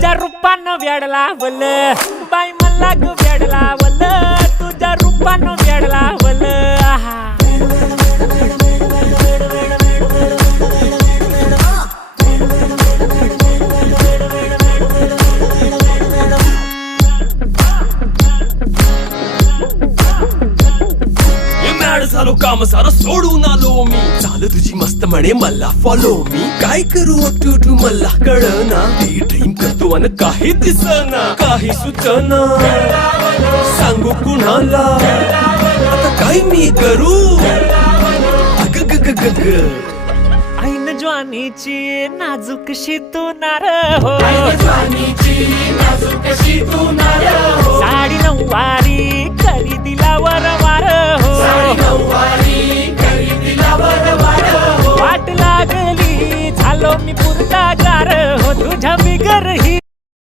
तुझ्या रूपानं वेड लावल बाई मला ग वेड लावल तुझ्या रूपानं वेड लावल आहा झालो काम सारं सोडून आलो मी चाल तुझी मस्त म्हणे मला फॉलो मी काय करू टू मला कळना ती ड्रीम करतो अन काही दिसना काही सुचना सांगू कुणाला आता काय मी करू अग ग ग ग ग ऐन ज्वानीची नाजूकशी तू नार हो साडी नऊवारी करी दिला वरवार हो वाट लागली झालो मी पुरता गार हो तुझ्या बिगर ही